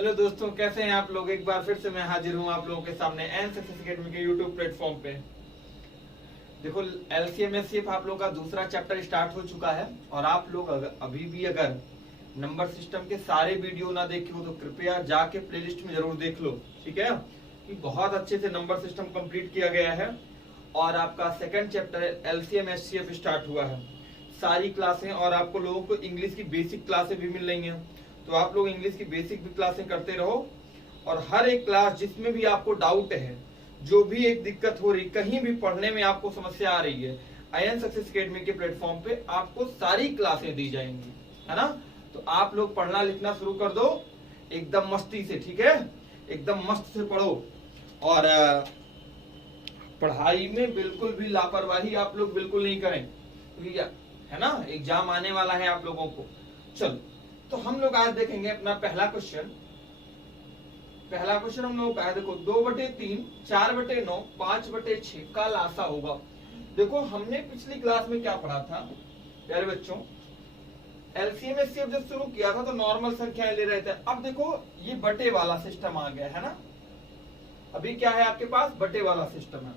Hello दोस्तों, कैसे हैं आप लोग। एक बार फिर से मैं हाजिर हूं आप लोगों के सामने एन सक्सेस एकेडमी के यूट्यूब प्लेटफॉर्म पे। देखो, एलसीएम एससीएफ आप लोगों का दूसरा चैप्टर स्टार्ट हो चुका है और आप लोग अभी भी अगर नंबर सिस्टम के सारे वीडियो ना देखे हो तो कृपया जाके प्लेलिस्ट में जरूर देख लो, ठीक है। कि बहुत अच्छे से नंबर सिस्टम कंप्लीट किया गया है और आपका second chapter LCM SCF start हुआ है। सारी क्लासें और आपको लोगों को इंग्लिश की बेसिक क्लासें भी मिल रही हैं, तो आप लोग इंग्लिश की बेसिक भी क्लासें करते रहो और हर एक क्लास जिसमें भी आपको डाउट है, जो भी एक दिक्कत हो रही, कहीं भी पढ़ने में आपको समस्या आ रही है, आईएन सक्सेस एकेडमी के प्लेटफॉर्म पे आपको सारी क्लासें दी जाएंगी, है ना। तो आप लोग पढ़ना लिखना शुरू कर दो एकदम मस्ती से, ठीक है। एकदम मस्त से पढ़ो और पढ़ाई में बिल्कुल भी लापरवाही आप लोग बिल्कुल नहीं करें, है ना। एग्जाम आने वाला है आप लोगों को। चलो, तो हम लोग आज देखेंगे अपना पहला क्वेश्चन हम लोगों का है। देखो, 2/3, 4/9, 5/6 का लासा होगा। देखो, हमने पिछली क्लास में क्या पढ़ा था प्यारे बच्चों, एलसीएम एससीएफ जब शुरू किया था तो नॉर्मल संख्याएं ले रहे थे। अब देखो ये बटे वाला सिस्टम आ गया है ना। अभी क्या है आपके पास, बटे वाला सिस्टम है।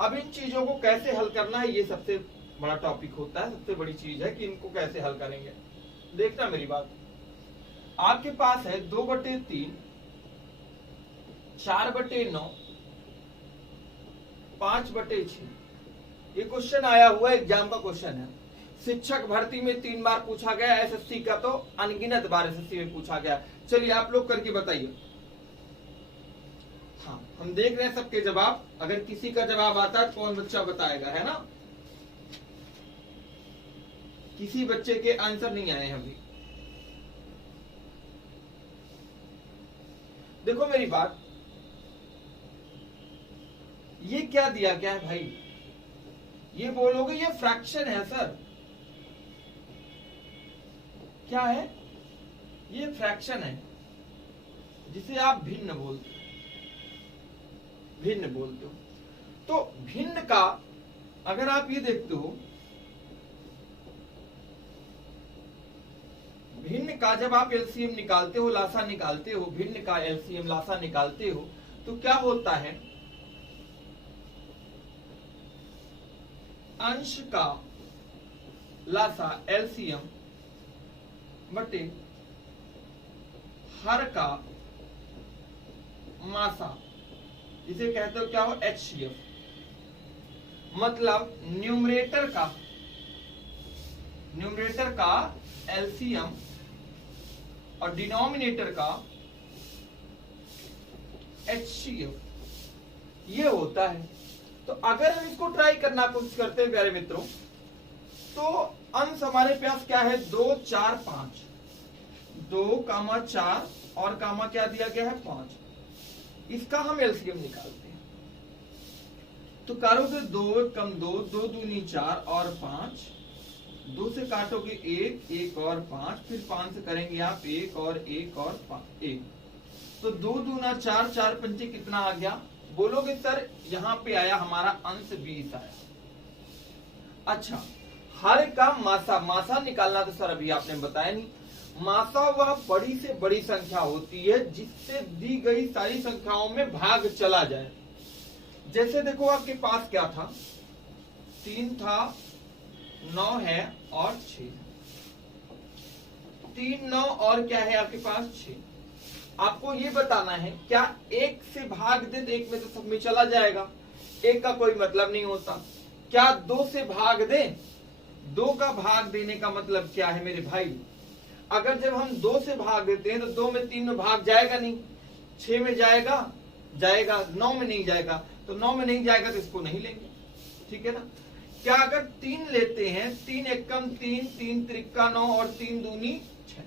अब इन चीजों को कैसे हल करना है, ये सबसे बड़ा टॉपिक होता है, सबसे बड़ी चीज है कि इनको कैसे हल करेंगे। देखना मेरी बात, आपके पास है 2/3, 4/9, 5/6। ये क्वेश्चन आया हुआ एग्जाम का क्वेश्चन है। शिक्षक भर्ती में 3 बार पूछा गया, एसएससी का तो अनगिनत बार एसएससी में पूछा गया। चलिए आप लोग करके बताइए। हाँ, हम देख रहे हैं सबके जवाब। अगर किसी का जवाब आता है कौन बच्चा बताएगा, है ना। किसी बच्चे के आंसर नहीं आए हैं अभी। देखो मेरी बात, ये क्या दिया गया है भाई, ये बोलोगे ये फ्रैक्शन है सर। क्या है ये, फ्रैक्शन है जिसे आप भिन्न बोलते हो। तो भिन्न का अगर आप ये देखते हो, भिन्न का जब आप एलसीएम निकालते हो, लासा निकालते हो, भिन्न का एलसीएम लासा निकालते हो तो क्या होता है, अंश का लासा एलसीएम बटे हर का मासा, जिसे कहते हो क्या हो, एचसीएफ। मतलब न्यूमरेटर का एलसीएम और डिनोमिनेटर का एचसीएफ, ये होता है। तो अगर हम इसको ट्राई करना कोशिश करते हैं प्यारे मित्रों, तो अंश हमारे पास क्या है, 2, 4, 5, 2, 4 और कामा क्या दिया गया है, 5। इसका हम एलसीएम निकालते हैं तो करोगे 2 कम 2, 2 दूनी 4 और 5, 2 से काटोगे 1, 1 और 5, फिर 5 से करेंगे आप 1 और 1 और 5, 1। तो 2 दूना 4, 4 पंचे कितना आ गया, बोलोगे सर यहाँ पे आया हमारा अंश 20 आया। अच्छा, हर का मासा निकालना तो सर अभी आपने बताया नहीं। मासा वह बड़ी से बड़ी संख्या होती है जिससे दी गई सारी संख्याओं में भाग चला जाए। जैसे देखो आपके पास क्या था, 3 था, 9 है और 6, 3, 9 और क्या है आपके पास 6। आपको ये बताना है क्या 1 से भाग दे तो 1 में तो सब में चला जाएगा, 1 का कोई मतलब नहीं होता। क्या 2 से भाग दे, 2 का भाग देने का मतलब क्या है मेरे भाई, अगर जब हम 2 से भाग देते हैं तो 2 में 3 में भाग जाएगा नहीं, 6 में जाएगा, 9 में नहीं जाएगा। तो 9 में नहीं जाएगा तो इसको नहीं लेंगे, ठीक है ना। क्या अगर 3 लेते हैं, 3 एकम 3, 3 त्रिका 9 और 3 दूनी 6,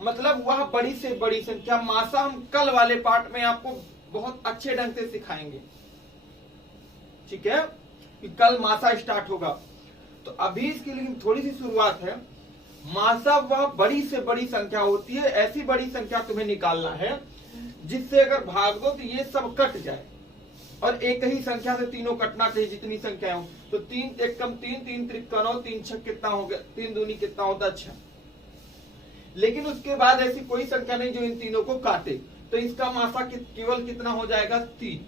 मतलब वह बड़ी से बड़ी संख्या। मासा हम कल वाले पार्ट में आपको बहुत अच्छे ढंग से सिखाएंगे, ठीक है, कि कल मासा स्टार्ट होगा। तो अभी इसके लिए थोड़ी सी शुरुआत है। मासा वह बड़ी से बड़ी संख्या होती है, ऐसी बड़ी संख्या तुम्हें निकालना है जिससे अगर भाग दो तो ये सब कट जाए और एक ही संख्या से तीनों कटना चाहिए जितनी संख्या हो। तो 3 एकम 3, 3 त्रिका 9, 3 छक कितना हो गया, 3 दूनी कितना होता है 6। लेकिन उसके बाद ऐसी कोई संख्या नहीं जो इन तीनों को काटे। तो इसका मासा केवल कितना हो जाएगा 3।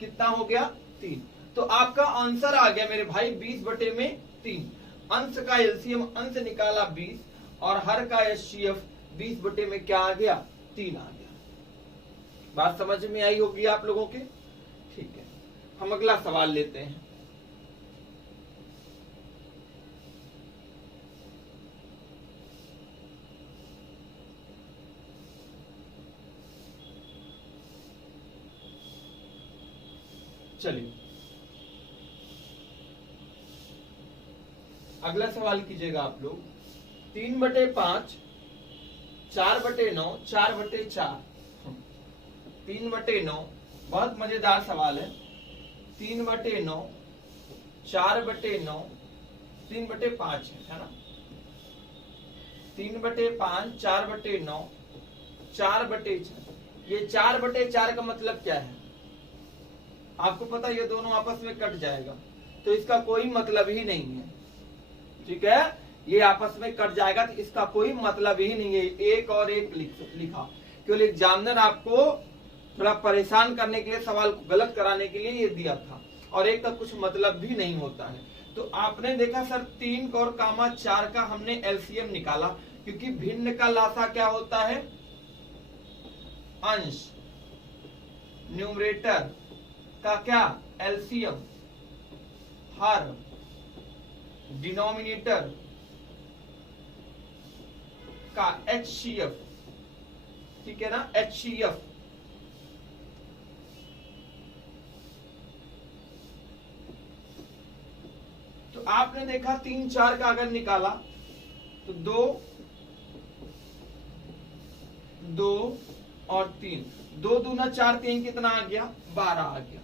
कितना हो गया 3। तो आपका आंसर आ गया मेरे भाई 20/3। अंश का एलसीएम अंश निकाला 20 और हर का एचसीएफ 20 में क्या आ गया 3 आ गया। बात समझ में आई होगी आप लोगों के। ठीक है, हम अगला सवाल लेते हैं। चलिए अगला सवाल कीजिएगा आप लोग। 3/5 4/9 4/4 3/9 बहुत मजेदार सवाल है। 3/9 4/9 3/5 है ना। 3/5 4/9 4/4। ये 4/4 का मतलब क्या है आपको पता, ये दोनों आपस में कट जाएगा तो इसका कोई मतलब ही नहीं है। ठीक है, ये आपस में कट जाएगा तो इसका कोई मतलब ही नहीं है। एक और एक लिखा केवल एग्जामिनर आपको थोड़ा परेशान करने के लिए, सवाल को गलत कराने के लिए ये दिया था, और एक का कुछ मतलब भी नहीं होता है। तो आपने देखा सर 3 और कामा 4 का हमने एलसीएम निकाला, क्योंकि भिन्न का लासा क्या होता है अंश, न्यूमरेटर का क्या एलसीएम, हर डिनोमिनेटर का एचसीएफ। ठीक है ना, एचसीएफ। तो आपने देखा 3 4 का अगर निकाला तो 2 और 3, 2 दूना 4 3 कितना आ गया 12 आ गया,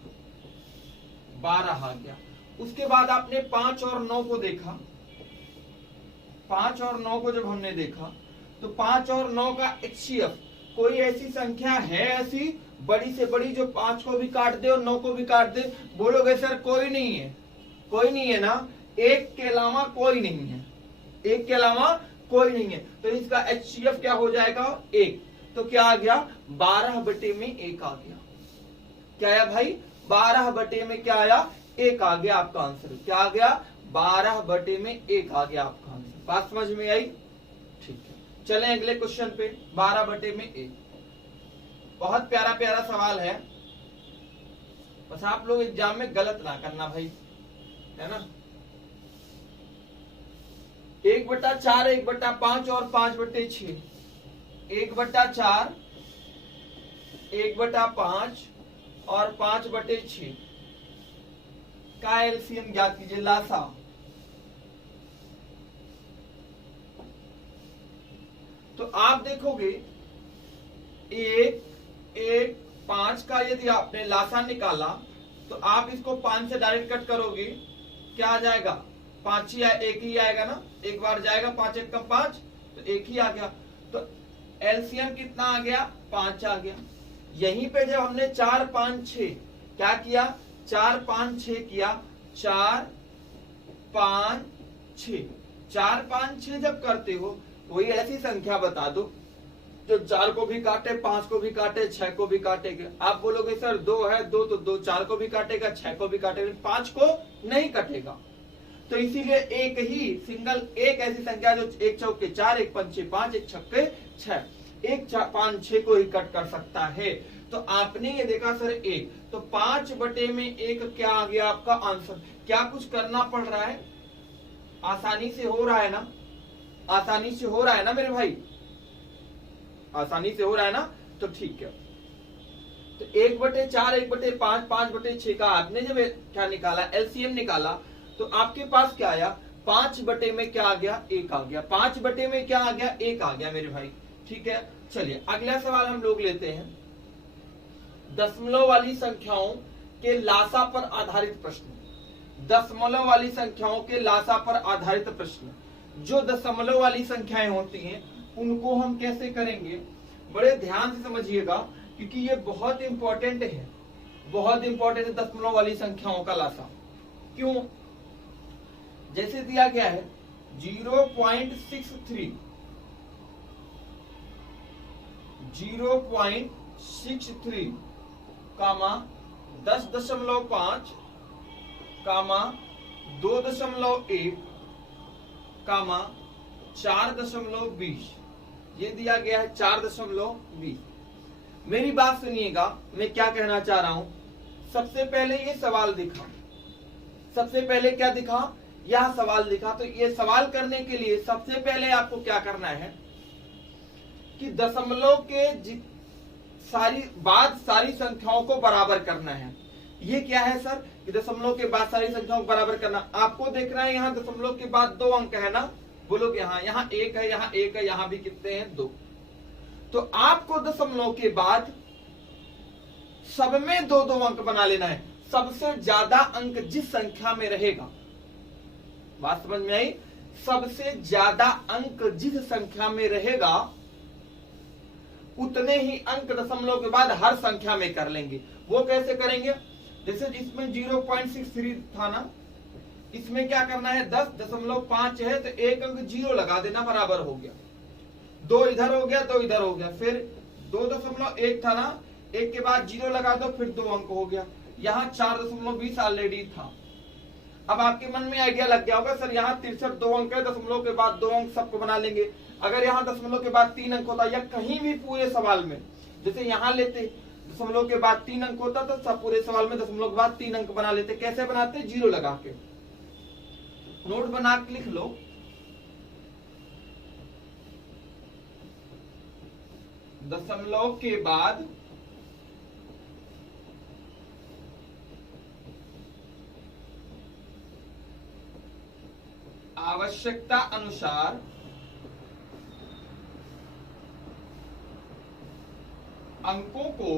12 आ गया। उसके बाद आपने 5 और 9 को देखा। 5 और 9 को जब हमने देखा तो 5 और 9 का एचसीएफ, कोई ऐसी संख्या है ऐसी बड़ी से बड़ी जो 5 को भी काट दे और 9 को भी काट दे? बोलोगे सर कोई नहीं है, कोई नहीं है ना, एक के अलावा कोई नहीं है, एक के अलावा कोई नहीं है। तो इसका एचसीएफ क्या हो जाएगा 1। तो क्या आ गया 12/1 आ गया। क्या आया भाई 12/में क्या आया 1 आ गया आपका आंसर। क्या आ गया 12/1 आ गया आपका आंसर। बात समझ में आई? ठीक है, चलें अगले क्वेश्चन पे। 12/1 बहुत प्यारा प्यारा सवाल है, बस आप लोग एग्जाम में गलत ना करना भाई, है ना। 1/4 1/5 और 5/6, 1/4 1/5 और 5/6 का एलसीएम ज्ञात कीजिए, लासा। तो आप देखोगे 1/5 का यदि आपने लासा निकाला तो आप इसको 5 से डायरेक्ट कट करोगे, क्या आ जाएगा 5 ही, 1 ही आएगा ना, एक बार जाएगा 5 1 कम 5 तो 1 ही आ गया। तो एलसीएम कितना आ गया 5 आ गया। यहीं पे जब हमने 4 5 6 क्या किया, 4 5 6 किया, 4 5 6 4 5 6 जब करते हो कोई ऐसी संख्या बता दो जो 4 को भी काटे, 5 को भी काटे, 6 को भी काटेगा। आप बोलोगे सर 2 है, 2 तो 2 4 को भी काटेगा, 6 को भी काटेगा, 5 को नहीं कटेगा। तो इसीलिए एक ही सिंगल एक ऐसी संख्या जो 1 चौके 4 1 पंचे 5 1 छक्के 6, 1 5 6 को ही कट कर सकता है। तो आपने ये देखा सर 1, तो 5/1 क्या आ गया आपका आंसर। क्या कुछ करना पड़ रहा है, आसानी से हो रहा है ना, आसानी से हो रहा है ना मेरे भाई, आसानी से हो रहा है ना। तो ठीक है, तो 1/4 1/5 5/6 का आपने जब क्या निकाला एलसीएम निकाला तो आपके पास क्या आया 5/में में क्या आ गया 1 आ गया, 5/में में क्या आ गया 1 आ गया मेरे भाई। ठीक है, चलिए अगला सवाल हम लोग लेते हैं। दशमलव वाली संख्याओं के लासा पर आधारित प्रश्न। दशमलव वाली संख्याओं के लासा पर आधारित प्रश्न। जो दशमलव वाली संख्याएं होती हैं उनको हम कैसे करेंगे, बड़े ध्यान से समझिएगा क्योंकि ये बहुत इंपॉर्टेंट है, बहुत इंपॉर्टेंट है दशमलव वाली संख्याओं का लासा। क्यों? जैसे दिया गया है 0.63 0.63 कामा 10.5 कामा 2.1 कामा 4.20 ये दिया गया है 4.20। मेरी बात सुनिएगा, मैं क्या कहना चाह रहा हूं। सबसे पहले ये सवाल दिखा, सबसे पहले क्या दिखा, यह सवाल दिखा। तो ये सवाल करने के लिए सबसे पहले आपको क्या करना है कि दशमलव के सारी संख्याओं को बराबर करना है। ये क्या है सर कि दशमलव के बाद सारी संख्याओं को बराबर करना। आपको देखना है यहाँ दशमलव के बाद 2 अंक है ना, बोलोगे यहाँ 1 है, यहाँ 1 है, यहाँ भी कितने हैं 2। तो आपको दशमलव के बाद सब में 2-2 अंक बना लेना है। सबसे ज्यादा अंक जिस संख्या में रहेगा, बात समझ में आई, सबसे ज्यादा अंक जिस संख्या में रहेगा उतने ही अंक दशमलव के बाद हर संख्या में कर लेंगे। वो कैसे करेंगे, जैसे इसमें 0.63 था ना, इसमें क्या करना है 10.5 है तो एक अंक 0 लगा देना, बराबर हो गया। 2 इधर हो गया, 2 इधर हो गया, फिर 2.1 था ना, 1 के बाद 0 लगा दो, फिर 2 अंक हो गया। यहाँ 4.20 ऑलरेडी था। अब आपके मन में आइडिया लग गया होगा सर यहाँ 63 2 अंक है, दशमलव के बाद 2 अंक सबको बना लेंगे। अगर यहाँ दशमलव के बाद 3 अंक होता या कहीं भी पूरे सवाल में, जैसे यहाँ लेते दशमलव के बाद 3 अंक होता तो सब पूरे सवाल में दशमलव के बाद 3 अंक बना लेते। कैसे बनाते, 0 लगा के। नोट बना के लिख लो, दशमलव के बाद आवश्यकता अनुसार अंकों को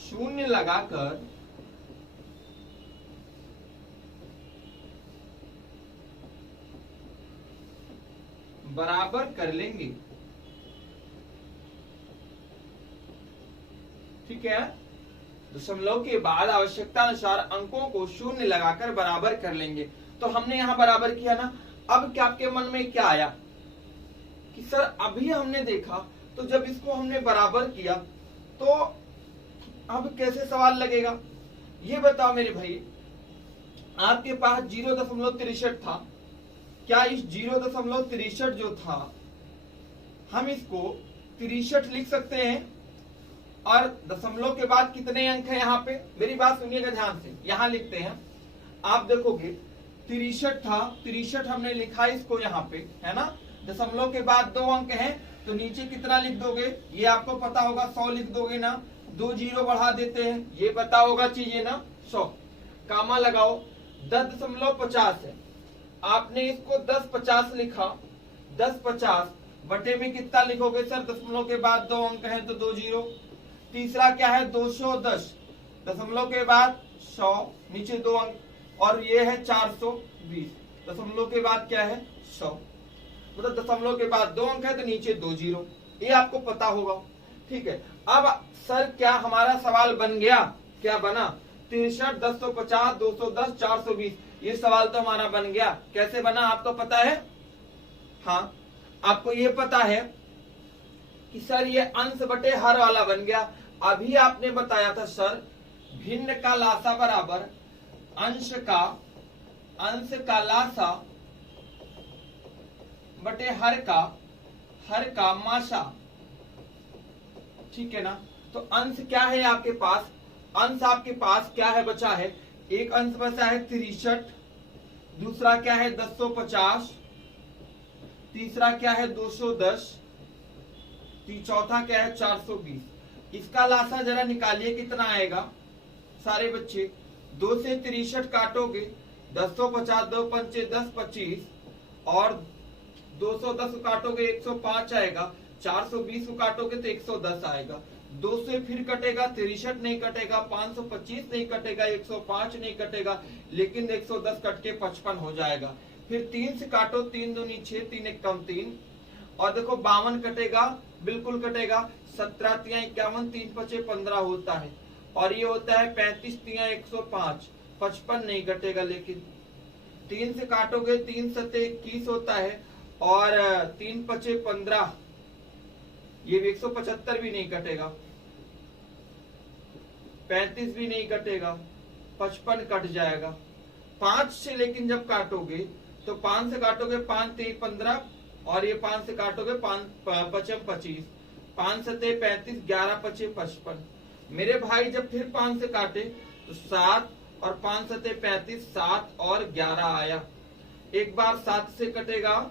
शून्य लगाकर बराबर कर लेंगे। ठीक है, दशमलव के बाद आवश्यकता अनुसार अंकों को शून्य लगाकर बराबर कर लेंगे। तो हमने यहां बराबर किया ना। अब क्या आपके मन में क्या आया कि सर अभी हमने देखा तो जब इसको हमने बराबर किया तो अब कैसे सवाल लगेगा, ये बताओ मेरे भाई। आपके पास 0.63 था, क्या इस 0.63 जो था हम इसको 63 लिख सकते हैं? और दशमलव के बाद कितने अंक है यहाँ पे, मेरी बात सुनिएगा ध्यान से, यहां लिखते हैं। आप देखोगे 63 था, 63 हमने लिखा इसको यहाँ पे, है ना। दशमलव के बाद 2 अंक हैं तो नीचे कितना लिख दोगे, ये आपको पता होगा, 100 लिख दोगे ना। 2 0 बढ़ा देते हैं, ये पता होगा चीजें ना। 100 कामा लगाओ, 10.50 है, आपने इसको 10.50 लिखा। 10.50 बटे में कितना लिखोगे सर, दशमलव के बाद 2 अंक है तो 2 0। तीसरा क्या है 210, दशमलव के बाद 100, नीचे 2 अंक, और ये है 420, दशमलव के बाद क्या है 100, मतलब दशमलव के बाद 2 अंक है तो नीचे 2 0। ये आपको पता होगा। ठीक है, अब सर क्या हमारा सवाल बन गया, क्या बना, 63 1050 210 420, ये सवाल तो हमारा बन गया। कैसे बना आपको पता है? हाँ, आपको ये पता है कि सर ये अंश बटे हर वाला बन गया। अभी आपने बताया था सर भिन्न का लासा बराबर अंश का लासा बटे हर का मासा। ठीक है ना। तो अंश क्या है आपके पास, अंश आपके पास क्या है बचा है, एक अंश बचा है 63, दूसरा क्या है 1050, तीसरा क्या है 210, चौथा क्या है 420। इसका लासा जरा निकालिए कितना आएगा सारे बच्चे। 2 से 63 काटोगे, 1050 2 पंचे 10 25, और 210 काटोगे 105 आएगा, 420 को काटोगे तो 110 आएगा। 2 से फिर कटेगा, 63 नहीं कटेगा, 525 नहीं कटेगा, 105 नहीं कटेगा, लेकिन 110 कट के 55 हो जाएगा। फिर 3 से काटो, 3 दूनी 6, 3 एक कम 3, और देखो 52 कटेगा, बिल्कुल कटेगा। 17 तिया 51, 3 पचे 15 होता है, और ये होता है 35 तिया 105, 55 नहीं कटेगा, लेकिन 3 से काटोगे 3 सते 21 होता है, और 3 पचे 15, ये 175 भी नहीं कटेगा, 35 भी नहीं कटेगा, 55 कट जाएगा। 5 से लेकिन जब काटोगे तो 5 से काटोगे 5 3 15, और ये 5 से काटोगे 5 पचम 25, 5 सते 35, 11 पचे 55। मेरे भाई जब फिर 5 से काटे तो 7 और 5 सते 35, 7 और 11 आया। एक बार 7 से कटेगा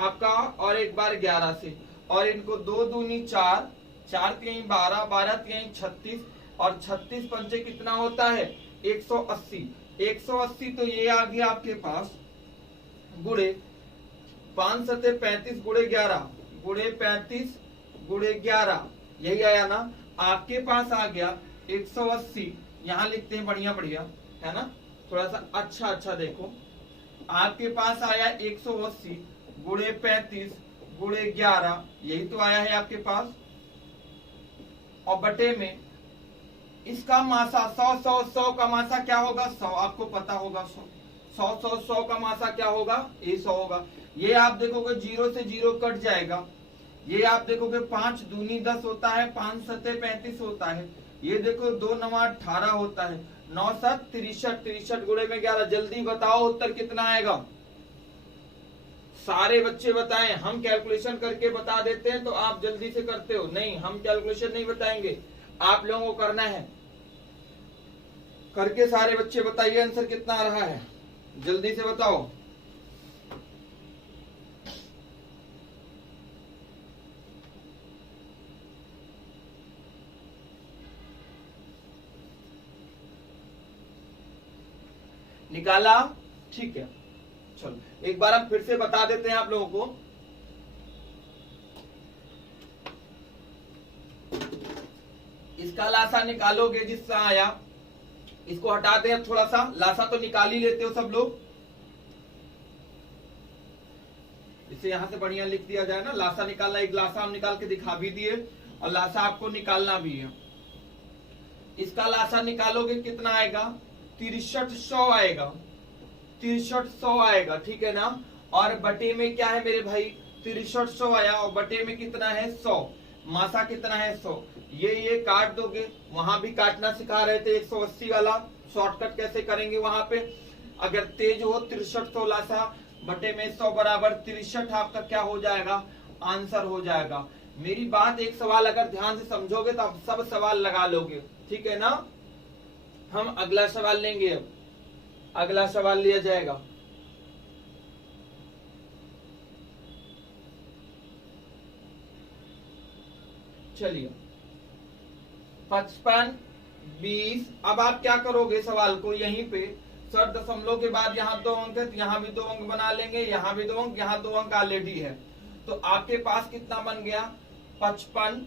आपका और एक बार 11 से, और इनको 2 दूनी 4, 4 3 12, 12 3 36, और 36 पंचे कितना होता है 180। 180 तो ये आ गया आपके पास गुड़े 5 सते 35 गुड़े 11 गुड़े 35 गुड़े 11, यही आया ना। आपके पास आ गया 180, यहाँ लिखते हैं बढ़िया बढ़िया, है ना, थोड़ा सा अच्छा देखो। आपके पास आया 180 गुड़े 35 गुड़े 11, यही तो आया है आपके पास। और बटे में इसका मासा 100 का मासा क्या होगा 100, आपको पता होगा 100 का मासा क्या होगा ये 100 होगा। ये आप देखोगे 0 से 0 कट जाएगा। ये आप देखोगे 5 दूनी 10 होता है, 5 सते 35 होता है। ये देखो 2 9 18 होता है, 9 7 63, 63 गुणे में 11। जल्दी बताओ उत्तर कितना आएगा। सारे बच्चे बताएं, हम कैलकुलेशन करके बता देते हैं तो आप जल्दी से करते हो, नहीं हम कैलकुलेशन नहीं बताएंगे, आप लोगों को करना है। करके सारे बच्चे बताइए आंसर कितना आ रहा है, जल्दी से बताओ। निकाला, ठीक है। चलो एक बार हम फिर से बता देते हैं आप लोगों को। इसका लासा निकालोगे जिससे आया, इसको हटाते हैं थोड़ा सा, लासा तो निकाल ही लेते हो सब लोग। इसे यहां से बढ़िया लिख दिया जाए ना, लासा निकालना। एक लासा हम निकाल के दिखा भी दिए और लासा आपको निकालना भी है। इसका लासा निकालोगे कितना आएगा 6300 आएगा, 6300 आएगा, ठीक है ना। और बटे में क्या है मेरे भाई 6300 आया, और बटे में कितना है 100, मासा कितना है 100। ये काट दोगे, वहां भी काटना सिखा रहे थे 180 वाला, शॉर्टकट कैसे करेंगे वहां पे। अगर तेज हो 6300 लासा बटे में 100 बराबर 63, आपका क्या हो जाएगा आंसर हो जाएगा। मेरी बात एक सवाल अगर ध्यान से समझोगे तो आप सब सवाल लगा लोगे, ठीक है ना। हम अगला सवाल लेंगे, अब अगला सवाल लिया जाएगा। चलिए 55 20। अब आप क्या करोगे सवाल को यहीं पे सर दशमलव के बाद यहाँ 2 अंक है, यहाँ भी 2 अंक बना लेंगे, यहाँ भी 2 अंक, यहाँ 2 अंक ऑलरेडी है। तो आपके पास कितना बन गया 55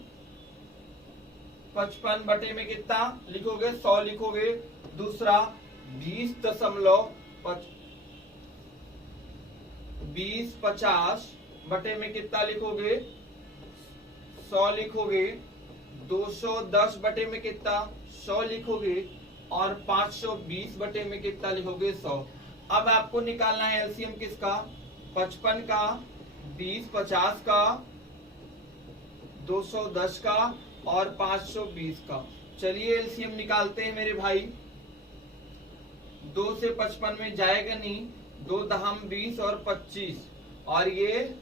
बटे में कितना लिखोगे 100 लिखोगे। दूसरा 20.50 बटे में कितना लिखोगे 100 लिखोगे। 210 बटे में कितना 100 लिखोगे, और 520 बटे में कितना लिखोगे 100। अब आपको निकालना है एलसीएम किसका 55 का, 20 50 का, 210 का और 520 का। चलिए एलसीएम निकालते हैं मेरे भाई। 2 से 55 में जाएगा नहीं, 2 दहम 20 और 25, और ये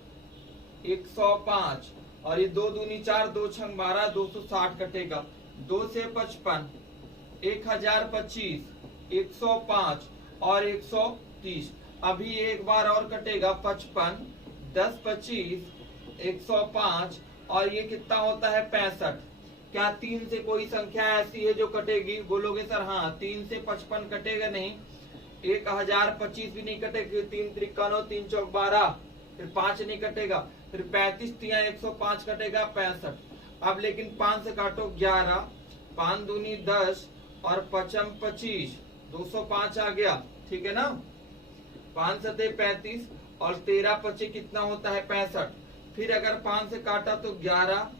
105, और ये 2 दूनी 4, 2 छंग 12, 260 कटेगा। 2 से 55 1025, 105 और 130। अभी एक बार और कटेगा 55, 10 25, 105, और ये कितना होता है 65। क्या 3 से कोई संख्या ऐसी है जो कटेगी, बोलोगे सर हाँ 3 से 55 कटेगा नहीं, 1025 भी नहीं कटेगी, 3 53, 3 चौक 12, फिर 5 नहीं कटेगा, फिर 35 तिया 105 कटेगा 65। अब लेकिन 5 से काटो 11, 5 दूनी 10 और 55 25, 205 आ गया, ठीक है ना। 5 सते 35 और 13 25 कितना होता है 65। फिर अगर 5 से काटा तो 11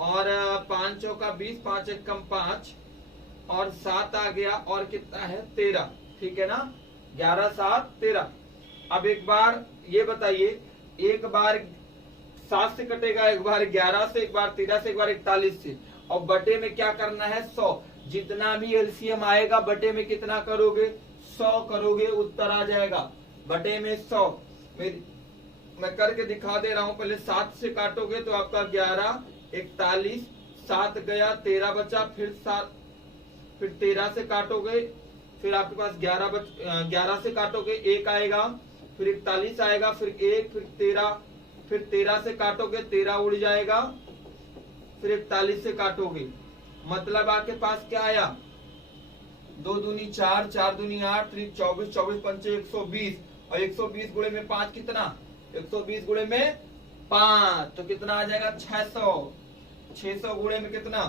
और 5 चौका 20, 5 एकम 5 और 7 आ गया, और कितना है 13, ठीक है ना। 11 7 13। अब एक बार ये बताइए, एक बार 7 से कटेगा, एक बार 11 से, एक बार 13 से, एक बार 41 से, और बटे में क्या करना है 100। जितना भी एलसीएम आएगा बटे में कितना करोगे 100 करोगे, उत्तर आ जाएगा बटे में 100। मैं करके दिखा दे रहा हूं, पहले 7 से काटोगे तो आपका 11, 41, 7 गया, 13 बचा, फिर 7, फिर 13 से काटोगे, फिर आपके पास 11 से काटोगे 1 आएगा, फिर 41 आएगा, फिर 1, फिर 13 से काटोगे 13 उड़ जाएगा, फिर 41 से काटोगे, मतलब आपके पास क्या आया 2 दूनी 4, 4 दूनी 8, 24, 24 पंचे 120, और 120 गुणे में 5 कितना, 120 गुणे में 5 तो कितना आ जाएगा 600। 600 गुणे में कितना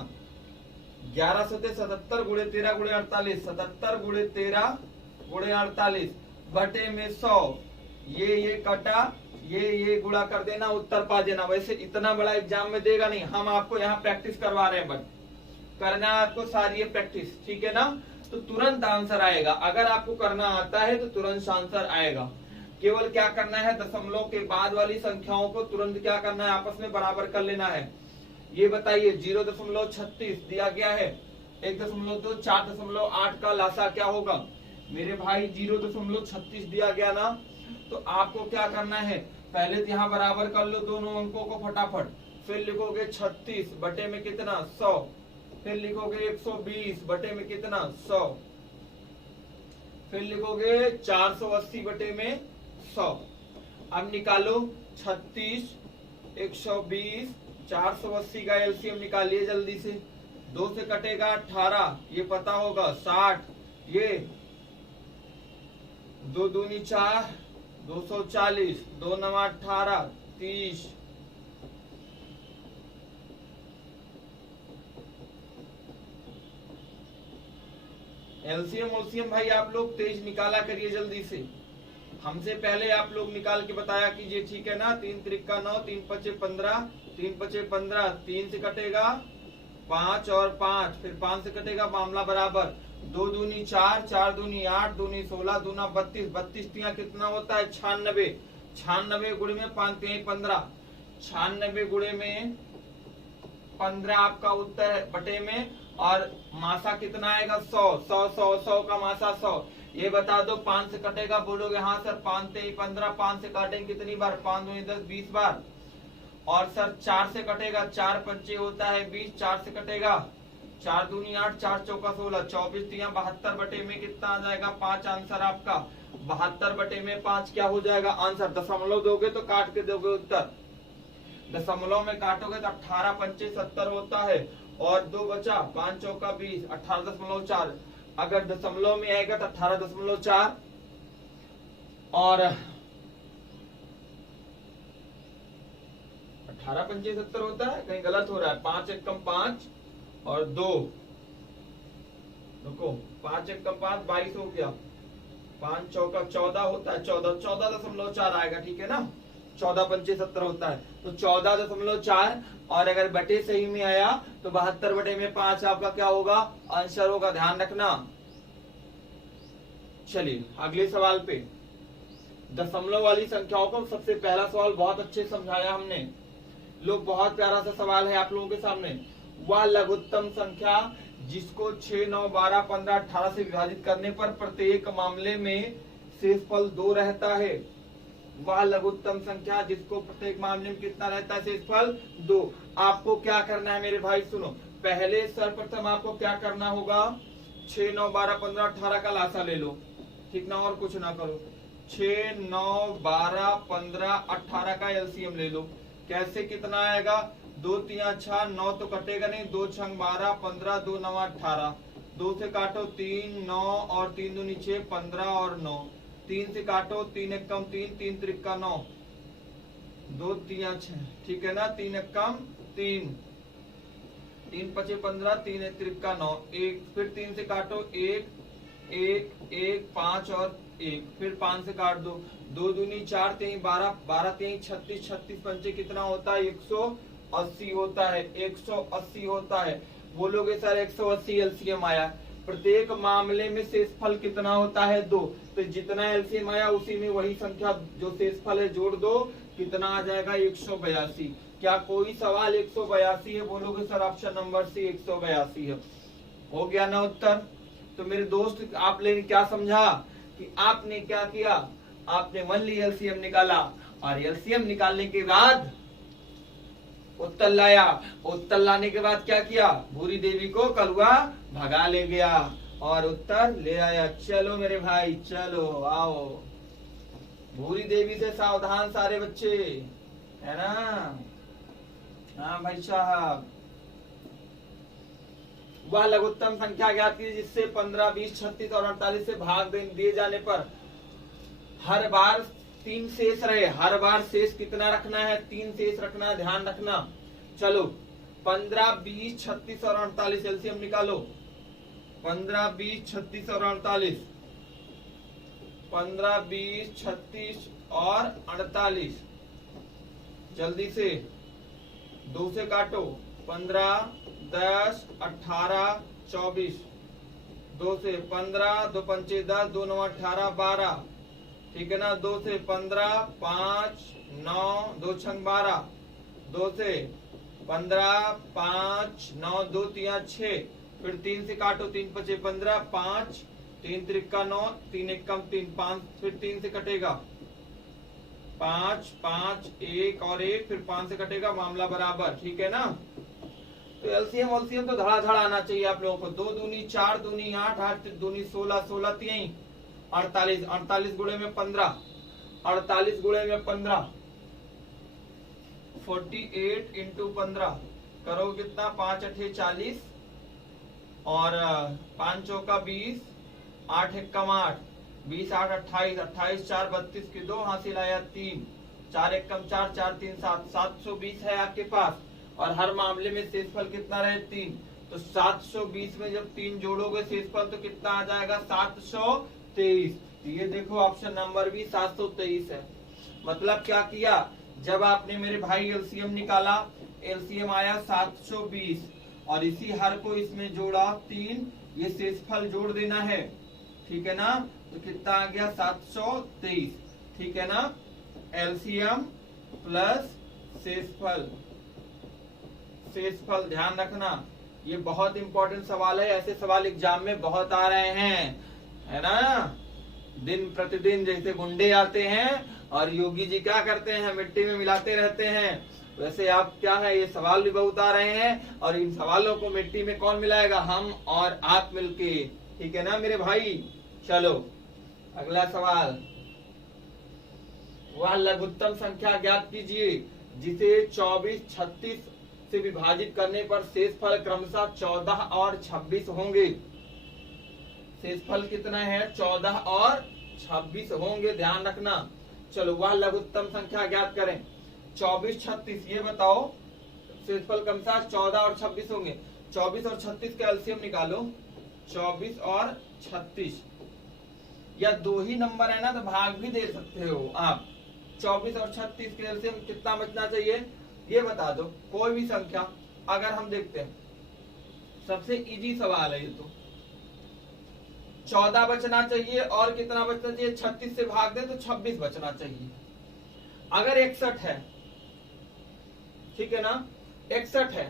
11 से 77 गुणे 13 गुणे 48, 77 गुणे 13 गुणे 48 बटे में 100। ये कटा, ये गुणा कर देना, उत्तर पा देना। वैसे इतना बड़ा एग्जाम में देगा नहीं, हम आपको यहाँ प्रैक्टिस करवा रहे हैं, बट करना आपको सारी है प्रैक्टिस, ठीक है ना। तो तुरंत आंसर आएगा, अगर आपको करना आता है तो तुरंत आंसर आएगा। केवल क्या करना है, दशमलव के बाद वाली संख्याओं को तुरंत क्या करना है, आपस में बराबर कर लेना है। ये बताइए 0.36 दिया गया है, 1.2, 4.8 का लासा क्या होगा मेरे भाई, 0.36 दिया गया ना। तो आपको क्या करना है, पहले तो यहाँ बराबर कर लो दोनों अंकों को फटाफट, फिर लिखोगे 36 बटे में कितना 100, फिर लिखोगे 120 बटे में कितना 100, फिर लिखोगे 480 बटे में 100। अब निकालो 36, 120, 480 का एलसीएम निकालिए जल्दी से। 2 से कटेगा 18, ये पता होगा 60, ये 2 दूनी 4, 240, 2 9 18, 30, एलसीएम भाई आप लोग तेज निकाला करिए जल्दी से, हमसे पहले आप लोग निकाल के बताया कीजिए, ठीक है ना। 3 त्रिका 9, 3 पचे 15, 3 पचे 15, 3 से कटेगा 5 और 5, फिर 5 से कटेगा, मामला बराबर। 2 दूनी 4, 4 दूनी 8, दूनी 16, दूना 32, 32 तिया कितना होता है 96, 96 गुणे में 5 तिया 15, 96 गुणे में 15 आपका उत्तर है बटे में, और मासा कितना आएगा 100, 100, 100, 100 का मासा 100। ये बता दो 5 से कटेगा, बोलोगे हाँ सर 5 से 15, 5 से काटेंगे कितनी बार, 5 दूनी 10, 20 बार। और सर 4 से कटेगा, 4 पंचे होता है 20, 4 से कटेगा, 4 दूनी 8, 4 चौका 16, 24 तिया 72 बटे में कितना आ जाएगा 5, आंसर आपका 72 बटे में 5 क्या हो जाएगा आंसर। दशमलव दोगे तो काट के दोगे उत्तर, दशमलव में काटोगे तो 18 पंचे 70 होता है, और 2 बचा, 5 चौका 20, 18.4। अगर दशमलव में आएगा तो 18.4, और 18 पंचे 70 होता है, कहीं गलत हो रहा है। 5 एक कम 5 और 2, देखो 5 एक कम 5, 22 हो गया, 5 चौका 14 होता है, 14.4 आएगा, ठीक है ना। 14 पंचे 70 होता है, तो 14.4, और अगर बटे सही में आया तो 72 बटे में 5 आपका क्या होगा आंसर होगा, ध्यान रखना। चलिए अगले सवाल पे, दशमलव वाली संख्याओं को सबसे पहला सवाल बहुत अच्छे समझाया हमने लोग, बहुत प्यारा सा सवाल है आप लोगों के सामने। वह लघुत्तम संख्या जिसको 6, 9, 12, 15, 18 से विभाजित करने पर प्रत्येक मामले में शेषफल 2 रहता है। वह लघुत्तम संख्या जिसको प्रत्येक मामले में कितना रहता है शेषफल 2। आपको क्या करना है मेरे भाई, सुनो, पहले सर्वप्रथम आपको क्या करना होगा, 6, 9, 12, 15, 18 का लासा ले लो, ठीक ना, और कुछ ना करो। 6, 9, 12, 15, 18 का एलसीएम ले लो। कैसे, कितना आएगा, 2 तिया 6, 9 तो कटेगा नहीं, 2 छंग 12, 15, 2 9 18, 2 से काटो 3, 9 और 3 दूनी 6, 15 और 9, 3 से काटो, 3 एक कम 3, 3 त्रिका 9, 2 तिया 6, ठीक है ना, 3 एक कम 3, 3 पचे 15, 3 एक त्रिका 9, 1, फिर 3 से काटो 1, 1, 1, 5 और 1, फिर 5 से काट दो, 2 दूनी 4, 3 12, 12 3 36, 36 पंचे कितना होता है 180 होता है, 180 होता है। बोलोगे सर 180 एलसीएम आया, प्रत्येक मामले में शेषफल कितना होता है 2। तो जितना एलसीएम आया उसी में वही संख्या जो शेषफल है जोड़ दो, कितना आ जाएगा 182। क्या कोई सवाल 182 है? बोलोगे सर ऑप्शन नंबर सी 182 है। हो गया ना उत्तर। तो मेरे दोस्त आपने क्या समझा कि आपने क्या किया, आपने वन ली एलसीएम निकाला और एलसीएम निकालने के बाद उत्तर लाया। उत्तर लाने के बाद क्या किया, भूरी देवी को कलुआ भगा ले गया और उत्तर ले आया। चलो मेरे भाई चलो आओ, भूरी देवी से सावधान सारे बच्चे, है ना। हाँ भाई साहब, वह लघुत्तम संख्या ज्ञात कीजिए जिससे 15, 20, 36 और 48 से भाग दिए जाने पर हर बार 3 शेष रहे। हर बार शेष कितना रखना है, 3 शेष रखना है, ध्यान रखना। चलो 15, 20, 36 और 48 एलसीएम निकालो। 15, 20, 36 और 48, 15, 20, 36 और 48, जल्दी से 2 से काटो। 15, 10, 18, 24, 2 से 15, 2 पंचे 10, 2 9 18, 12, ठीक है ना। 2 से 15, 5, 9, 2 छंग 12, 2 से 15, 5, 9, 2 3 6, फिर 3 से काटो। 3 पचे 15, 5, 3 त्रिका 9, 3 एकम 3, 5, फिर 3 से कटेगा 5, 5, 1 और 1, फिर 5 से कटेगा, मामला बराबर, ठीक है ना। तो एलसीएम तो धड़ाधड़ आना चाहिए आप लोगों को। 2 दूनी 4, दूनी 8, 8 दूनी 16, 16 3 48, 48 गुणे में 15, 48 गुणे में 15, 48 इंटू 15 करो कितना, 5 8 40 और 5 चौका 20, 8 एकम 8, 20 8 28, 28 4 32 की 2 हासिल आया 3, 4 एकम 4, 4 3 7, 720 है आपके पास। और हर मामले में शेषफल कितना रहे, 3। तो 720 में जब 3 जोड़ोगे शेषफल तो कितना आ जाएगा, 723। तो ये देखो ऑप्शन नंबर भी 723 है। मतलब क्या किया, जब आपने मेरे भाई एलसीएम निकाला, एलसीएम आया 720 और इसी हर को इसमें जोड़ा 3, ये शेषफल जोड़ देना है, ठीक है ना। तो कितना आ गया, 723, ठीक है ना। एलसीएम प्लस शेषफल, शेषफल ध्यान रखना, ये बहुत इंपॉर्टेंट सवाल है। ऐसे सवाल एग्जाम में बहुत आ रहे हैं, है ना। दिन प्रतिदिन जैसे गुंडे आते हैं और योगी जी क्या करते हैं, मिट्टी में मिलाते रहते हैं, वैसे आप क्या है, ये सवाल भी बहुत आ रहे हैं। और इन सवालों को मिट्टी में कौन मिलाएगा, हम और आप मिलके, ठीक है ना मेरे भाई। चलो अगला सवाल, वह लघुत्तम संख्या ज्ञात कीजिए जिसे 24, 36 से विभाजित करने पर शेषफल क्रमशः 14 और 26 होंगे। शेषफल कितना है, 14 और 26 होंगे, ध्यान रखना। चलो वह लघुत्तम संख्या ज्ञात करें। 24, 36 ये बताओ शेषफल क्रमशः 14 और 26 होंगे। 24 और 36 का एलसीएम निकालो। 24 और 36, या 2 ही नंबर है ना तो भाग भी दे सकते हो आप। 24 और 36 के एलसीएम कितना बचना चाहिए, ये बता दो। कोई भी संख्या अगर हम देखते हैं, सबसे इजी सवाल है ये तो। 14 बचना चाहिए और कितना बचना चाहिए, 36 से भाग दे तो 26 बचना चाहिए। अगर 61 है, ठीक है ना, 61 है,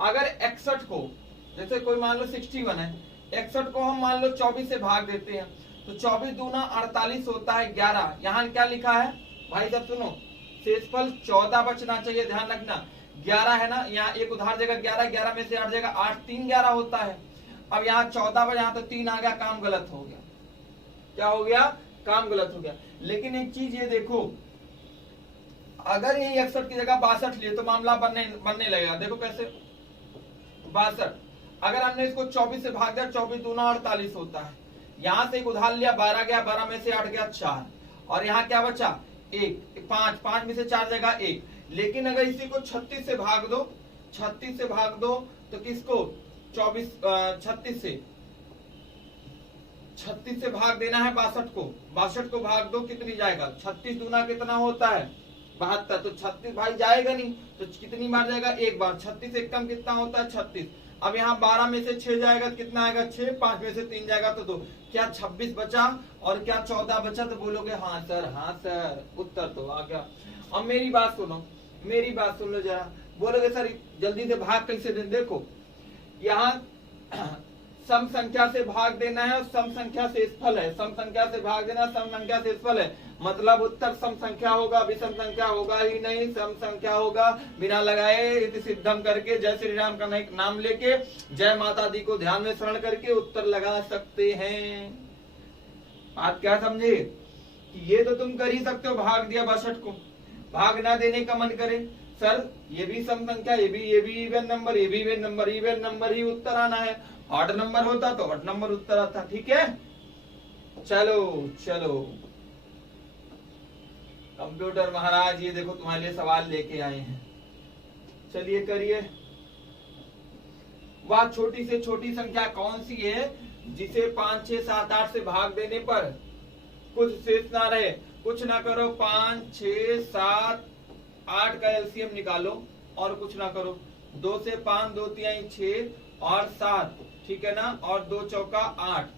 अगर 61 को, जैसे कोई मान लो 61 है, 61 को हम मान लो 24 से भाग देते हैं तो 24 दूना 48 होता है 11। यहाँ क्या लिखा है भाई साहब सुनो, शेषफल 14 बचना चाहिए, ध्यान रखना। 11 है ना, यहाँ एक उधार जगह 11, 11 में से 8 जगह 8, 3 11 होता है। अब यहाँ 14 पर यहाँ तो 3 आ गया, काम गलत हो गया। क्या हो गया, काम गलत हो गया। लेकिन एक चीज ये देखो, अगर ये 61 की जगह 62 लिए तो मामला बनने लगेगा। देखो कैसे, 62 अगर हमने इसको 24 से भाग दिया, 24 दूना 48 होता है। यहाँ से एक उधार लिया, 12 गया, 12 में से 8 गया 4, और यहाँ क्या बचा 1, 5, 5 में से 4 जगह 1। लेकिन अगर इसी को 36 से भाग दो, 36 से भाग दो तो किसको, 36 से भाग देना है 62 को। 62 को भाग दो, कितनी जाएगा, 36 दूना कितना होता है 72। तो 36 भाई जाएगा नहीं, तो कितनी बार जाएगा, एक बार। 36 एक कम कितना होता है 36, अब यहाँ 12 में से 6 जाएगा तो कितना आएगा 6, 5 में से 3 जाएगा तो 2, क्या 26 बचा और क्या 14 बचा? तो बोलोगे हाँ सर, उत्तर तो आ गया। अब मेरी बात सुनो, मेरी बात सुन लो जरा। बोलोगे सर जल्दी से भाग कैसे दें? देखो यहाँ सम संख्या से भाग देना है और सम संख्या से स्थल है, सम संख्या से भाग देना, सम संख्या से स्थल है, मतलब उत्तर सम संख्या होगा, विषम संख्या होगा ही नहीं, सम संख्या होगा। बिना लगाए इति सिद्धम करके जय श्री राम का नाम लेके जय माता दी को ध्यान में स्मरण करके उत्तर लगा सकते हैं। आप क्या समझे कि ये तो तुम कर ही सकते हो, भाग दिया 62 को, भाग ना देने का मन करे सर ये भी सम संख्या, ये भी इवन नंबर, ये भी इवन नंबर, इवन नंबर ही उत्तर आना है, ऑड नंबर होता तो ऑड नंबर उत्तर आता। ठीक है, चलो कंप्यूटर महाराज ये देखो तुम्हारे लिए सवाल लेके आए हैं, चलिए करिए। वह छोटी से छोटी संख्या कौन सी है जिसे 5, 6, 7, 8 से भाग देने पर कुछ शेष ना रहे? कुछ ना करो, 5, 6, 7, 8 का एलसीएम निकालो और कुछ ना करो। 2 से 5, 2 तिहाई 6 और 7, ठीक है ना, और 2 चौका 8,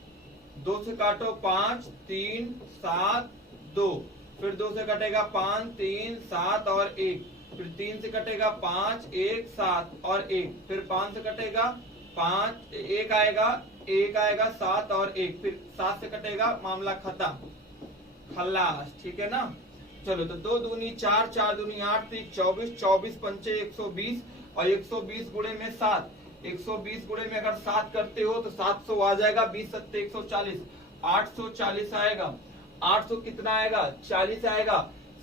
2 से काटो 5, 3, 7, 2, फिर 2 से कटेगा 5, 3, 7 और 1, फिर 3 से कटेगा 5, 1, 7 और 1, फिर 5 से कटेगा 5, 1 आएगा 7 और 1, फिर 7 से कटेगा, मामला खत्म, खल्लास। ठीक है ना, चलो तो 2 दूनी 4, 4 दूनी 8, 3 24, 24 पंचे 120 और 120 गुणे में 7, 120 गुणे में अगर 7 करते हो तो 700 आ जाएगा, 20 सत्ते 140, 840 आएगा। 800 कितना आएगा? 40 आएगा।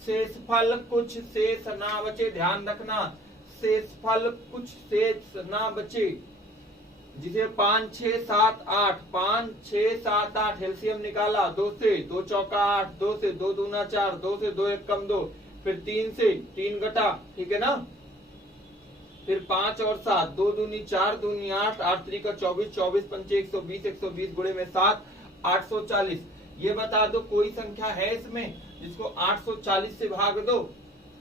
शेषफल कुछ शेष ना बचे, ध्यान रखना, शेषफल कुछ शेष ना बचे, जिसे 5, 6, 7, 8, 5, 6, 7, 8 एलसीएम निकाला, 2 से 2 चौका 8, 2 से 2 दूना 4, 2 से 2 1 कम 2, फिर 3 से 3 घटा, ठीक है ना, फिर 5 और 7, 2 दूनी 4, दूनी 8, 8 3 का 24, 24 पंचे 120, 120 गुणे में 7, 840। ये बता दो कोई संख्या है इसमें जिसको 840 से भाग दो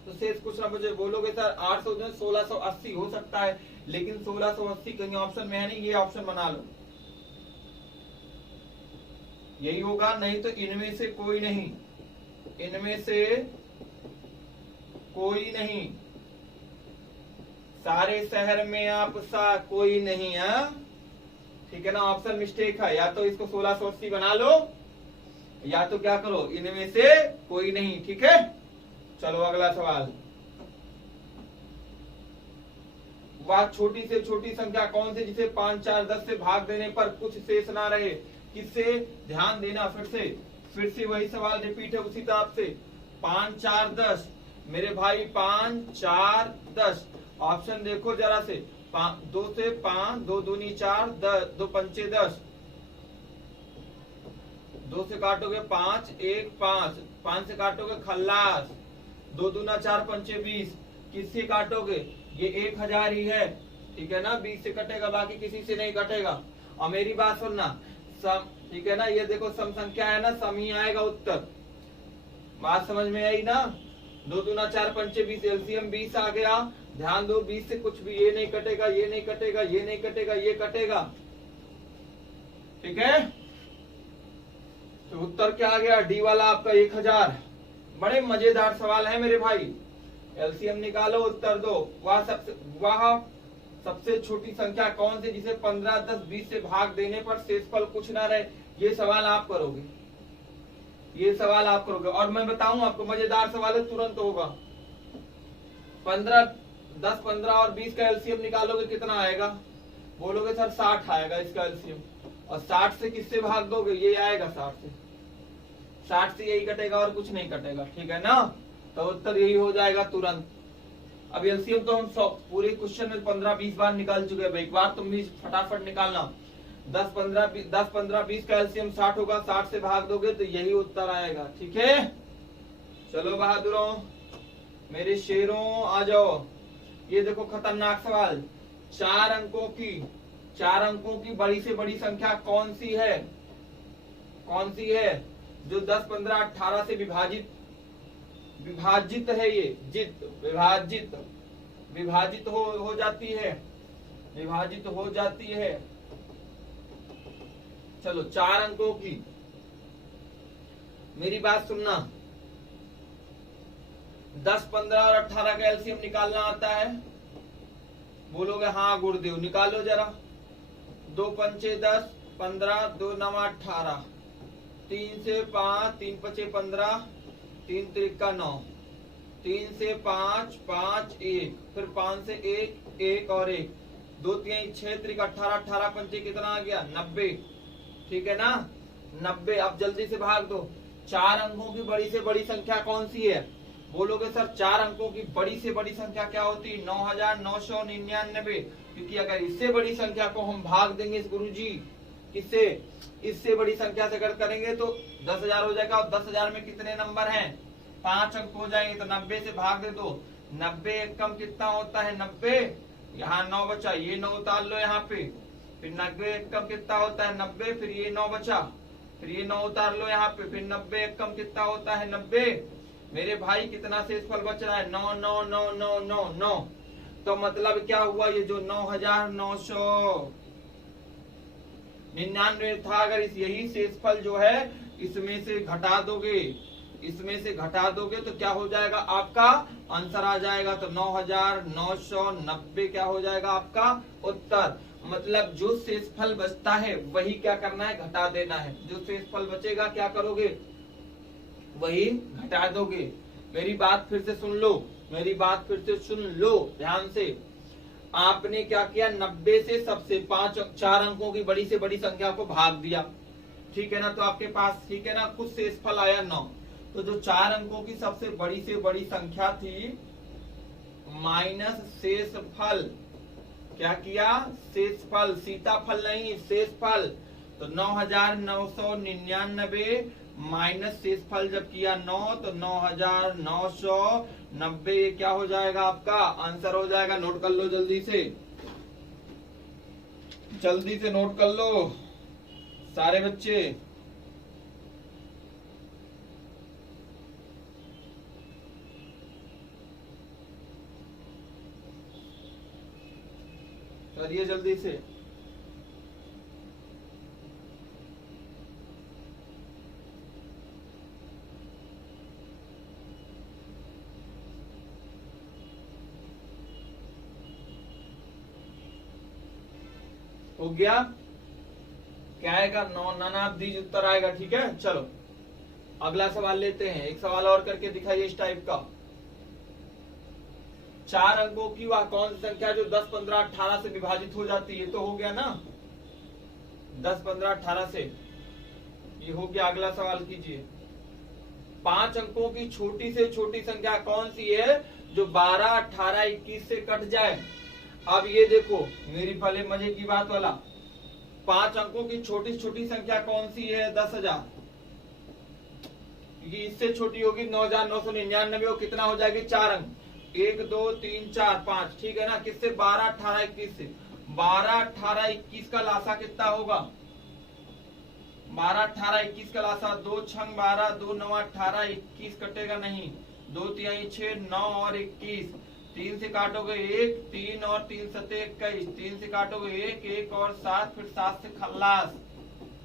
तो शेष कुछ ना बचे? बोलोगे सर 800 जो 1680 हो सकता है, लेकिन 1680 कहीं ऑप्शन में है नहीं, ये ऑप्शन बना लो, यही होगा, नहीं तो इनमें से कोई नहीं, इनमें से कोई नहीं, सारे शहर में आप सा कोई नहीं है, ठीक है ना, ऑप्शन मिस्टेक है, या तो इसको 1680 बना लो या तो क्या करो, इनमें से कोई नहीं। ठीक है, चलो अगला सवाल। वह छोटी से छोटी संख्या कौन सी जिसे 5, 4, 10 से भाग देने पर कुछ शेष ना रहे? किससे? ध्यान देना, फिर से वही सवाल रिपीट है उसी तरह से। 5, 4, 10 मेरे भाई, 5, 4, 10 ऑप्शन देखो जरा से, 2 से 5, 2 दूनी 4, 2 पंचे 10, 2 से काटोगे 5, 1 5, 5 से काटोगे खल्लास, 2 दूना 4 पंचे 20, किससे काटोगे? ये 1000 ही है, ठीक है ना, 20 से कटेगा, बाकी किसी से नहीं कटेगा। और मेरी बात सुनना, सम, ठीक है ना, ये देखो सम संख्या है ना, सम ही आएगा उत्तर, बात समझ में आई ना। 2 दूना 4 पंचे 20, एलसीएम 20 आ गया, ध्यान दो 20 से कुछ भी, ये नहीं कटेगा, ये नहीं कटेगा, ये नहीं कटेगा, ये कटेगा, ठीक है, तो उत्तर क्या आ गया? डी वाला आपका 1000। बड़े मजेदार सवाल है मेरे भाई, एलसीएम निकालो, उत्तर दो। वह सबसे छोटी संख्या कौन सी जिसे 15, 10, 20 से भाग देने पर शेषफल कुछ ना रहे? ये सवाल आप करोगे, ये सवाल आप करोगे, और मैं बताऊं आपको मजेदार सवाल है, तुरंत होगा। 10, 15 और 20 का एलसीएम निकालोगे कितना आएगा? बोलोगे सर 60 आएगा इसका एलसीएम, और 60 से किससे भाग दोगे? ये आएगा 60 से यही कटेगा और कुछ नहीं कटेगा, ठीक है ना, तो उत्तर यही हो जाएगा तुरंत। अब एलसीएम तो हम पूरे क्वेश्चन में 15-20 बार निकाल चुके हैं, एक बार तुम भी फटाफट निकालना। 10, 15, 20 का एलसीएम 60 होगा, 60 से भाग दोगे तो यही उत्तर आएगा, ठीक है। चलो बहादुरों, मेरे शेरों, आ जाओ। ये देखो खतरनाक सवाल, 4 अंकों की बड़ी से बड़ी संख्या कौन सी है? कौन सी है जो 10, 15, 18 से विभाजित है? ये विभाजित हो जाती है। विभाजित हो जाती है। चलो 4 अंकों की, मेरी बात सुनना, 10, 15 और 18 का एलसीएम निकालना आता है? बोलोगे हाँ गुरुदेव, निकालो जरा। 2 पंचे 10, 15, 2 9 18, 3 से 5, 3 पचे 15, 3 त्रिका 9, 3 से 5, 5 1, फिर 5 से 1, 1 और 1, 2 3 6 त्रिक 18, 18 पंचे कितना आ गया? 90। ठीक है ना, 90। अब जल्दी से भाग दो। 4 अंकों की बड़ी से बड़ी संख्या कौन सी है? बोलोगे सर 4 अंकों की बड़ी से बड़ी संख्या क्या होती है? 9999। क्योंकि अगर इससे बड़ी संख्या को हम भाग देंगे गुरुजी, किससे? इससे बड़ी संख्या से अगर करेंगे तो 10,000 हो जाएगा। और 10,000 में कितने नंबर हैं? 5 अंक हो जाएंगे, तो 90 से भाग दे दो। 90 एक कम कितना होता है? 90। यहाँ 9 बचा, ये 9 उतार लो यहाँ पे। फिर 90 एक कम कितना होता है? 90। फिर ये 9 बचा, फिर ये 9 उतार लो यहाँ पे। फिर 90 एक कम कितना होता है? 90। मेरे भाई कितना शेषफल बच रहा है? 9 9 9 9 9 9। तो मतलब क्या हुआ? ये जो 9,999 था, अगर यही शेषफल जो है इसमें से घटा दोगे, इसमें से घटा दोगे तो क्या हो जाएगा? आपका आंसर आ जाएगा। तो 9,990 क्या हो जाएगा आपका उत्तर। मतलब जो शेषफल बचता है वही क्या करना है? घटा देना है। जो शेषफल बचेगा क्या करोगे? वही घटा दोगे। मेरी बात फिर से सुन लो, मेरी बात फिर से सुन लो ध्यान से। आपने क्या किया? 90 से सबसे 4 अंकों की बड़ी से बड़ी संख्या को भाग दिया। ठीक है ना, तो आपके पास ठीक है ना कुछ शेषफल आया 9। तो जो 4 अंकों की सबसे बड़ी से बड़ी संख्या थी माइनस शेषफल, क्या किया? शेषफल, सीताफल नहीं, शेषफल। तो 9,999 माइनस शेषफल जब किया 9, तो 9,990 ये क्या हो जाएगा? आपका आंसर हो जाएगा। नोट कर लो जल्दी से, जल्दी से नोट कर लो सारे बच्चे। करिए जल्दी से। हो गया? क्या आएगा? नन ऑफ दीज उत्तर आएगा। ठीक है, चलो अगला सवाल लेते हैं। एक सवाल और करके दिखाइए इस टाइप का। 4 अंकों की वह कौन सी संख्या जो 10, 15, 18 से विभाजित हो जाती है? तो हो गया ना 10, 15, 18 से। ये हो गया। अगला सवाल कीजिए। 5 अंकों की छोटी से छोटी संख्या कौन सी है जो 12, 18, 21 से कट जाए? अब ये देखो मेरी पहले मजे की बात वाला, 5 अंकों की छोटी से छोटी संख्या कौन सी है? 10,000। क्योंकि इससे छोटी होगी 9,999, वो कितना हो जाएगी? 4 अंक। 1 2 3 4 5। ठीक है ना, किससे? 12, 18, 21 से। 12, 18, 21 का लासा कितना होगा? 12, 18, 21 का लासा 2 छंग 12, 2 9 18, 21 कटेगा नहीं। 2 3 6 9 और 21। 3 से काटोगे 1, 3 और 3 7 21। 3 से काटोगे 1, 1 और 7, फिर 7 से खल्लास।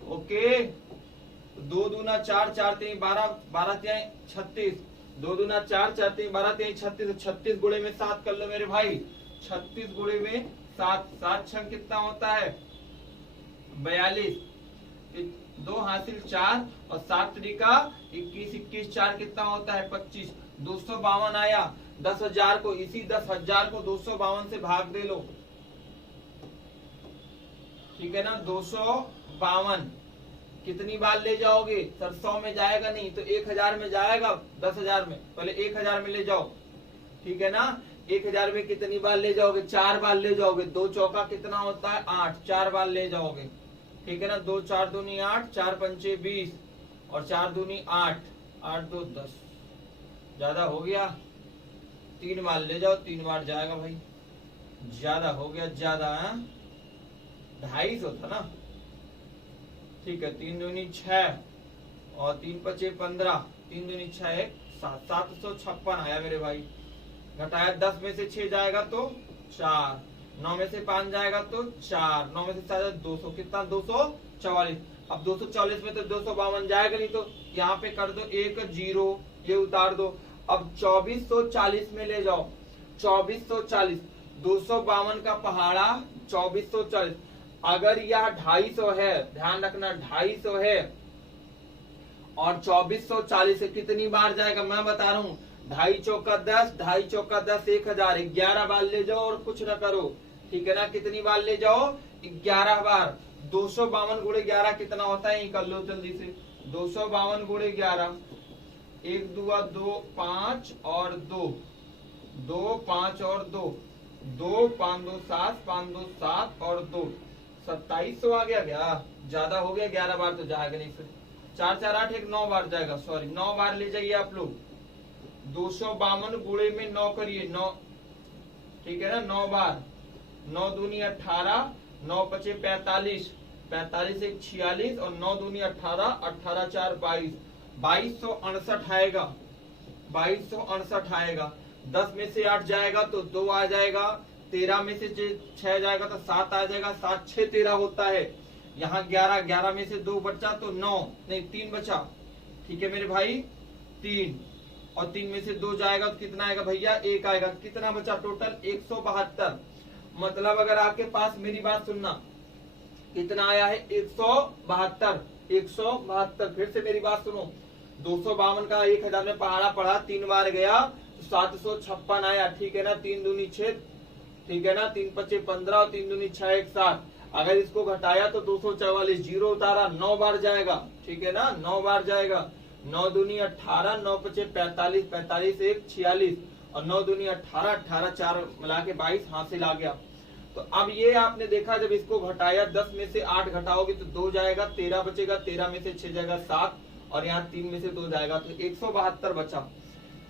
ओके, 2 दूना 4, 4 3 12, 12 3 36। 2 दूना 4, 4 3 12 3 36। 36 गुणे में 7 कर लो मेरे भाई। 36 गुणे में 7, 7 छंग कितना होता है? 42। 2 हासिल 4 और 7 त्रिका 21, 21 4 कितना होता है? 25। 252 आया। 10,000 को, इसी 10,000 को 252 से भाग दे लो। ठीक है ना, 252 कितनी बार ले जाओगे? सर 100 में जाएगा नहीं, तो 1,000 में जाएगा। 10,000 में, पहले 1,000 में ले जाओ। ठीक है ना, 1,000 में कितनी बार ले जाओगे? 4 बार ले जाओगे। 2 चौका कितना होता है? 8, 4 बार ले जाओगे। ठीक है ना, 2 4 दूनी 8, 4 पंचे 20 और 4 दूनी 8, 8 2 10। ज्यादा हो गया, 3 बार ले जाओ। 3 बार जाएगा भाई, ज्यादा हो गया, ज्यादा 250 था ना। ठीक है, 3 दूनी 6 और 3 पचे 15, 3 दूनी 6 7, 756 आया मेरे भाई। घटाया 10 में से 6 जाएगा तो 4। 9 में से 5 जाएगा तो 4, 9 में से 4 200, कितना 244। अब 244 में तो 252 जाएगा नहीं, तो यहाँ पे कर दो 1 0, ये उतार दो। अब 2440 में ले जाओ, 2440, 252 का पहाड़ा 2440। अगर यह 250 है, ध्यान रखना 250 है, और 2440 कितनी बार जाएगा मैं बता रहा हूँ। 2.5 चौका 10, 2.5 चौका 10, 1000, 11 बार ले जाओ और कुछ ना करो, ठीक है ना। कितनी बार ले जाओ, 11 बार। 252 गुणे 11 कितना होता है, कर लो जल्दी से। 252 गुणे 11, 1 2 2 5 और 2 2 5 और 2 2 5 2 7 5 2 7 और 2 2700 आ गया। क्या ज्यादा हो गया, 11 बार तो जाएगा नहीं, फिर 4 4 8 1 9 बार जाएगा, सॉरी 9 बार ले जाइए आप लोग। 252 गुणे में 9 करिए, 9, ठीक है ना, 9 बार। 9 दूनी 18, 9 पचे 45, 45 1 46 और 9 दूनी 18, 18 4 22, 2268 आएगा, 2268 आएगा। 10 में से 8 जाएगा तो 2 आ जाएगा, 13 में से 6 जाएगा तो 7 आ जाएगा, 7 6 13 होता है। यहाँ 11, 11 में से 2 बचा तो 9, नहीं 3 बचा, ठीक है मेरे भाई 3, और 3 में से 2 जाएगा तो कितना आएगा भैया, 1 आएगा। कितना बचा टोटल, 172। मतलब अगर आपके पास, मेरी बात सुनना, कितना आया है, 172, 172। फिर से मेरी बात सुनो, 252 का 1000 में पहाड़ा पढ़ा, 3 बार गया तो 756 आया, ठीक है ना। 3 दूनी 6, ठीक है ना, 3 पचे 15 और 3 दूनी 6 1 7। अगर इसको घटाया तो 244, 0 उतारा, 9 बार जाएगा, ठीक है ना, 9 बार जाएगा। 9 दूनी 18, 9 पचे 45, 45 1 46 और 9 दूनी 18, 18 4 मिला के 22 हासिल आ गया। तो अब ये आपने देखा, जब इसको घटाया 10 में से 8 घटाओगे तो 2 जाएगा, 13 बचेगा, 13 में से 6 जाएगा 7 और यहाँ 3 में से 2 जाएगा तो 172 बचा।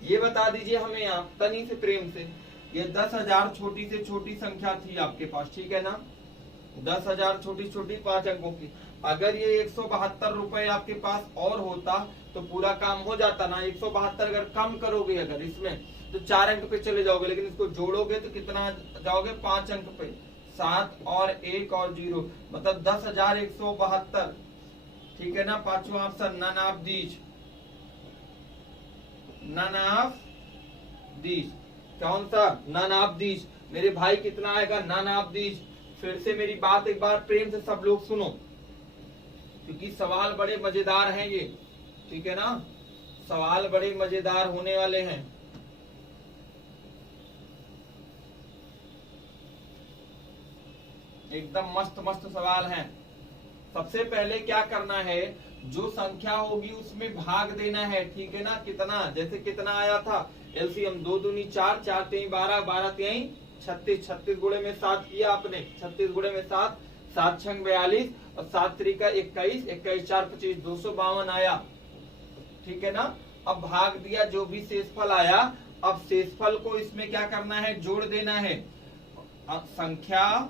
ये बता दीजिए हमें यहाँ तनी से प्रेम से, ये 10,000 छोटी से छोटी संख्या थी आपके पास, ठीक है ना, 10,000 छोटी छोटी 5 अंकों की। अगर ये 172 रुपए आपके पास और होता तो पूरा काम हो जाता ना। 172 अगर कम करोगे अगर इसमें तो 4 अंक पे चले जाओगे, लेकिन इसको जोड़ोगे तो कितना जाओगे, 5 अंक पे, 7 और 1 और 0, मतलब 10,172, ठीक है ना। पांचवा option, none of these, none of these, कौन सा, नन ऑफ दीज मेरे भाई, कितना आएगा, नन ऑफ दीज। फिर से मेरी बात एक बार प्रेम से सब लोग सुनो, क्योंकि सवाल बड़े मजेदार हैं ये, ठीक है ना, सवाल बड़े मजेदार होने वाले हैं। एकदम मस्त मस्त सवाल हैं। सबसे पहले क्या करना है, जो संख्या होगी उसमें भाग देना है, ठीक है ना। कितना, जैसे कितना आया था एलसीएम, 2 दूनी 4, 4 3 12, 12 3 36, 36 गुणे में 7 किया आपने, 36 गुणे में 7, 7 6 42 और 7 3 का 21, 21 4 25, 252 आया, ठीक है ना। अब भाग दिया, जो भी शेषफल आया, अब शेषफल को इसमें क्या करना है, जोड़ देना है। अब संख्या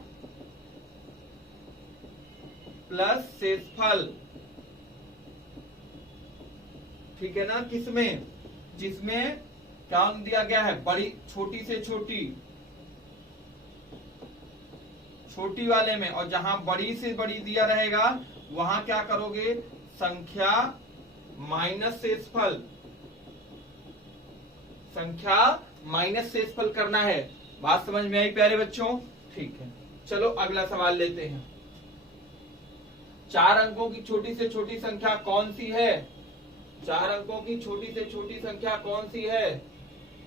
प्लस शेषफल, ठीक है ना, किसमें, जिसमें क्या दिया गया है, बड़ी छोटी से छोटी, छोटी वाले में, और जहां बड़ी से बड़ी दिया रहेगा वहां क्या करोगे, संख्या माइनस शेषफल, संख्या माइनस शेषफल करना है। बात समझ में आई प्यारे बच्चों, ठीक है। चलो अगला सवाल लेते हैं। 4 अंकों की छोटी से छोटी संख्या कौन सी है, 4 अंकों की छोटी से छोटी संख्या कौन सी है,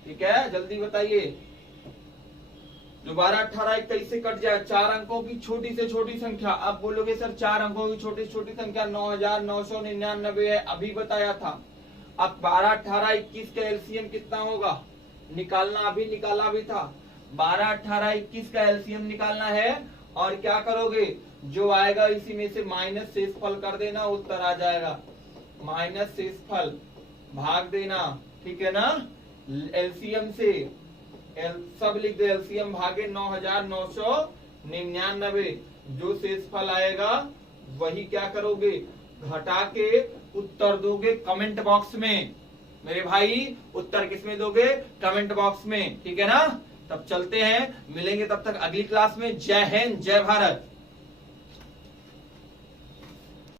ठीक है, जल्दी बताइए। जो 12 18 21 से कट जाए, 4 अंकों की छोटी से छोटी संख्या। अब बोलोगे सर 4 अंकों की छोटी से छोटी संख्या 9,999 है, अभी बताया था। अब 12 18 21 का एलसीएम कितना होगा, निकालना, अभी निकाला भी था। 12 18 21 का एलसीएम निकालना है, और क्या करोगे, जो आएगा इसी में से माइनस शेषफल कर देना, उत्तर आ जाएगा। माइनस शेषफल भाग देना, ठीक है ना, एलसीएम से सब लिख दो, एलसीएम भागे 9,999, जो शेषफल आएगा वही क्या करोगे, घटा के उत्तर दोगे कमेंट बॉक्स में। मेरे भाई उत्तर किसमें दोगे, कमेंट बॉक्स में, ठीक है ना। तब चलते हैं, मिलेंगे तब तक अगली क्लास में। जय हिंद, जय भारत।